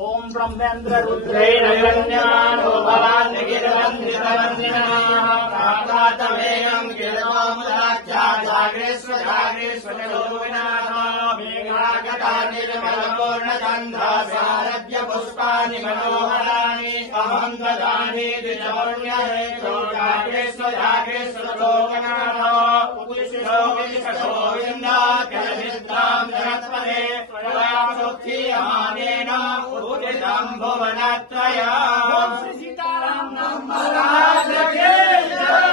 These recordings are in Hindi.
ओम ब्रह्मेन्द्र रुद्रैरण्यमानो भवान् गिरवन्दितवन्दिनः प्राप्तातमेयं गिरवामुदाख्या जागृष्व जागृष्व जलोविनाथ मेघागता निर्मलपूर्णचन्द्र शारद्य पुष्पाणि मनोहराणि अहं ददामि द्विजवर्ण्यहेतो जागृष्व जागृष्व लोकनाथ उत्तिष्ठो गोविन्दाख्यविद्रां जगत्पदे त्वयासुखीयमानेन उदितं भुवनत्रयम्। श्री सीताराम महाराज की जय।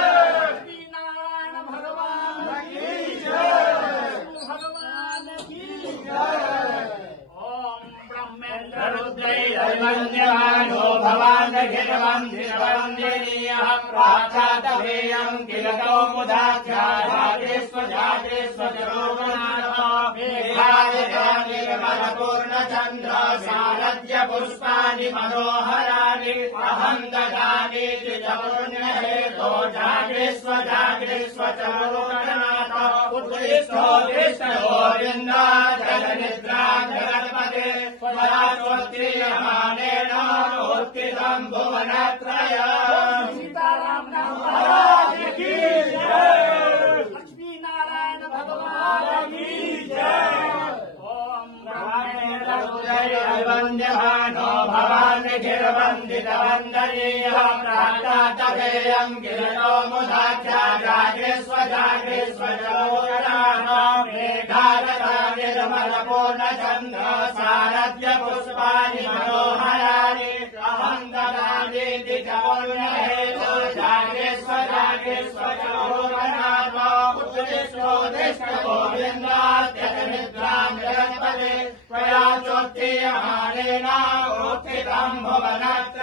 नारायण भगवान की जय। भगवान की जय। ओम ब्रह्मेन्द्र रुद्रैरण्यमानो भवान् गिरवन्दितवन्दिनीयः प्राचातवेयं किल कौमुदाख्या जागृष्व जागृष्व जलोकनाथ निर्मलपूर्णचन्द्र शारद्य पुष्पाणि मनोहराणि अहं ददामि द्विजवर्ण्यहेतो जागृष्व जागृष्व लोकनाथ उत्तिष्ठोत्तिष्ठ गोविन्दाचलनिद्रां जगत्पदे त्वयासुत्क्रियमाणेन उत्थितं भुवनत्रयम्। सीताराम महाराज की जय। लक्ष्मी नारायण भगवान की जय। ओम ब्रह्मेन्द्र रुद्रैरण्यमानो भवान् गिरवन्दितवन्दिनीयः प्राप्तातवेयं गिरकौमुदाख्या जागृष्व जागृष्व जलोकनाथ मेघागता निर्मलपूर्णचन्द्र शारद्य पुष्पाणि मनोहराणि अहं ददामि द्विजवर्ण्यहेतो जागृष्व जागृष्व जलोकनाथ उत्तिष्ठोत्तिष्ठ गोविन्दाख्यविद्रां जगत्पदे त्वयासुत्क्रियमाणेन उत्थितं भुवनत्रयम्।